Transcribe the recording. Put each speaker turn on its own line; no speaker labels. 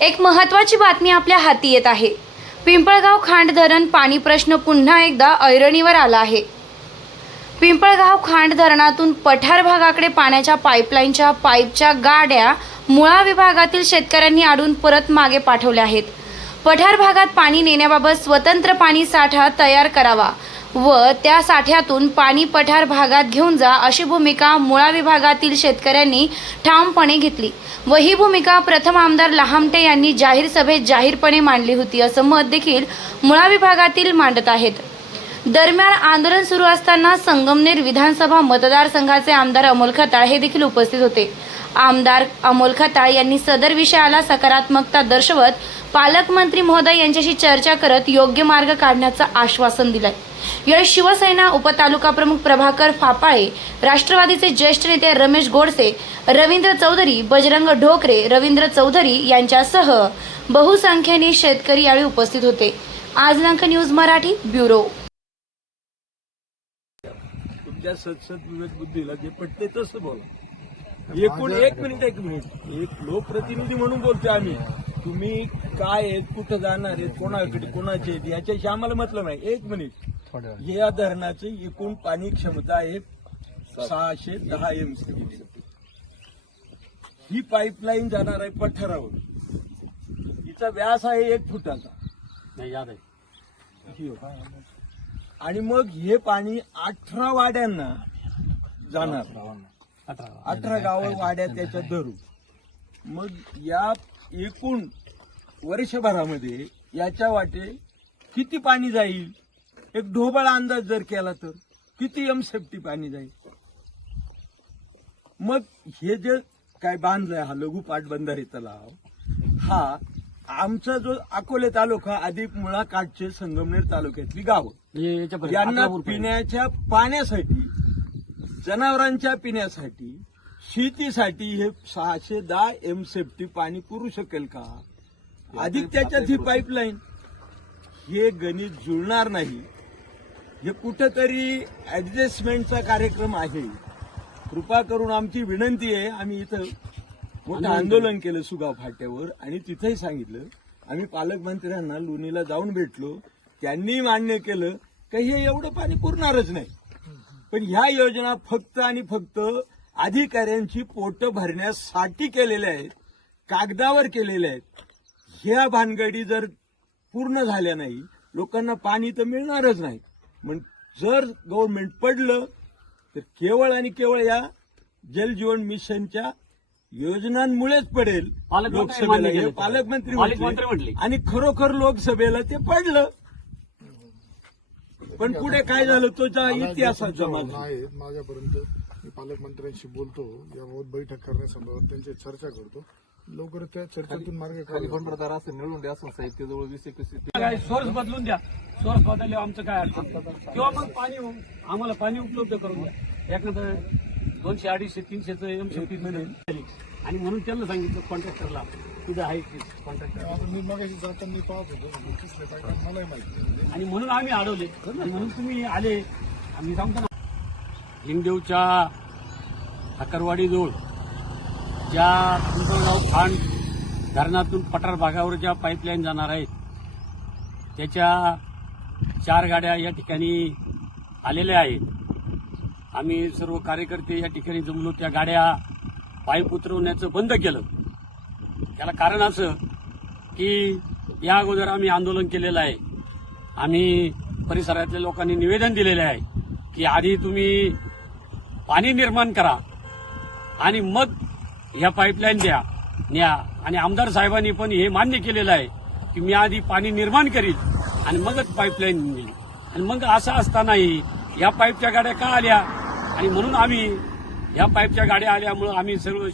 एक महत्त्वाची बातमी आपल्या हाती येत आहे. पिंपळगाव खांड धरण पाणी प्रश्न पुन्हा एकदा ऐरणीवर आला आहे. पिंपळगाव खांड धरणातून पठार भागाकडे पाण्याच्या पाईपलाईनच्या पाईपच्या गाड्या मुळा विभागातील शेतकऱ्यांनी आडून परत मागे पाठवल्या आहेत. पठार भागात पाणी नेण्याबाबत स्वतंत्र पाणी साठा तयार करावा. व त्या साठ्यातून पाणी पठार भागात घेऊन जा अशी भूमिका मुळा विभागातील शेतकऱ्यांनी ठामपणे घेतली. व ही भूमिका प्रथम आमदार लहामटे यांनी जाहीर सभेत जाहीरपणे मांडली होती असं मत देखील मुळा विभागातील मांडत आहेत. दरम्यान आंदोलन सुरू असताना संगमनेर विधानसभा मतदारसंघाचे आमदार अमोल खताळ हे देखील उपस्थित होते. आमदार अमोल खताळ यांनी सदर विषयाला सकारात्मकता दर्शवत पालकमंत्री महोदय यांच्याशी चर्चा करत योग्य मार्ग काढण्याचं आश्वासन दिलंय. यावेळी शिवसेना उपतालुका प्रमुख प्रभाकर फापाळे राष्ट्रवादीचे ज्येष्ठ नेते रमेश गोडसे रवींद्र चौधरी बजरंग ढोकरे रवींद्र चौधरी यांच्यासह बहुसंख्येने शेतकरी यावेळी उपस्थित होते. आज नांक न्यूज मराठी ब्युरो.
तुमच्या सदसद विवेक बुद्धीला जे पटते तसं बोला. एकूण एक मिनिट एक मिनिट. एक लोकप्रतिनिधी म्हणून बोलतोय आम्ही. तुम्ही काय आहेत कुठं जाणार आहेत कोणाकडे कोणाचे आहेत याच्याशी आम्हाला मतलब आहे एक मिनिट. या धरणाची एकूण पाणी क्षमता आहे सहाशे दहा एम ही पाईपलाईन जाणार आहे पठारावर. हिचा व्यास आहे एक फुटाचा.
नाही याद आहे.
ही हो. आणि मग हे पाणी अठरा वाड्यांना जाणार.
अठरा
गावं. वाड्या त्याच्यात धरू मग या एकूण वर्षभरामध्ये याच्या वाटे किती पाणी जाईल? एक ढोबळ अंदाज जर केला तर किती एम सेफ्टी पाणी जाईल? मग हे जे काय बांधलंय हा लघु पाटबंधारे तलाव हा आमचा जो अकोले तालुका अधिक मुळा काठचे संगमनेर तालुक्यातली गावं. यांना पिण्याच्या पाण्यासाठी जनावरांच्या पिण्यासाठी शेतीसाठी हे सहाशे दहा एम सेफ्टी पाणी पुरू शकेल का? अधिक त्याच्यात ही पाईपलाईन हे गणित जुळणार नाही. हे कुठंतरी ऍडजस्टमेंटचा कार्यक्रम आहे. कृपा करून आमची विनंती आहे. आम्ही इथं मोठं आंदोलन केलं सुगाव फाट्यावर आणि तिथेही सांगितलं. आम्ही पालकमंत्र्यांना लोणीला जाऊन भेटलो. त्यांनी मान्य केलं. की हे एवढं पाणी पुरणारच नाही. पण ह्या योजना फक्त आणि फक्त अधिकाऱ्यांची पोट भरण्यासाठी केलेल्या आहेत कागदावर केलेल्या आहेत. ह्या भानगडी जर पूर्ण झाल्या नाही लोकांना पाणी तर मिळणारच नाही. मग जर गव्हर्नमेंट पडलं तर केवळ आणि केवळ या जलजीवन मिशनच्या योजनांमुळेच पडेल लोकसभेला. पालकमंत्री. आणि खरोखर लोकसभेला ते पडलं. पण पुढे काय झालं? तो इतिहासात जमा.
आहेत माझ्यापर्यंत मी पालकमंत्र्यांशी बोलतो याबाबत बैठक करण्यासंदर्भात त्यांची चर्चा करतो. लवकर त्या चर्चेतून मार्ग
खाली प्रकार असं निवडून द्या असं साहित्य जवळ वीस एकवीस
काय सोर्स बदलून द्या. सोर्स बदलले आमचं काय अडचण. किंवा मग पाणी आम्हाला पाणी उपलब्ध करून द्या. एखादं दोनशे अडीचशे तीनशेचं एम आणि म्हणून त्यांना सांगितलं कॉन्ट्रॅक्टरला तिथं आहे कॉन्ट्रॅक्टर
मी मगाशी जाताना पाहत होतो तिसऱ्या काय मलाही माहिती नाही.
आणि म्हणून आम्ही अडवले. आणि म्हणून तुम्ही आले. आम्ही सांगतो ना हिंगदेवच्या ठाकरवाडीजवळ ज्या पिंपळगाव खांड धरणातून पठार भागावर ज्या पाईपलाईन जाणार आहेत त्याच्या चार गाड्या या ठिकाणी आलेल्या आहेत. आम्ही सर्व कार्यकर्ते या ठिकाणी जमलो त्या गाड्या पाईप उतरवण्याचं बंद केलं. त्याला कारण असं की या अगोदर आम्ही आंदोलन केलेलं आहे. आम्ही परिसरातल्या लोकांनी निवेदन दिलेले आहे की आधी तुम्ही पाणी निर्माण करा आणि मग ह्या पाईपलाईन द्या. न्या. आणि आमदार साहेबांनी पण हे मान्य केलेलं आहे की मी आधी पाणी निर्माण करील आणि मगच पाईपलाईन आणि मग असं असतानाही या पाईपच्या गाड्या का आल्या? आणि म्हणून आम्ही या पाईपच्या गाड्या आल्यामुळं आम्ही सर्व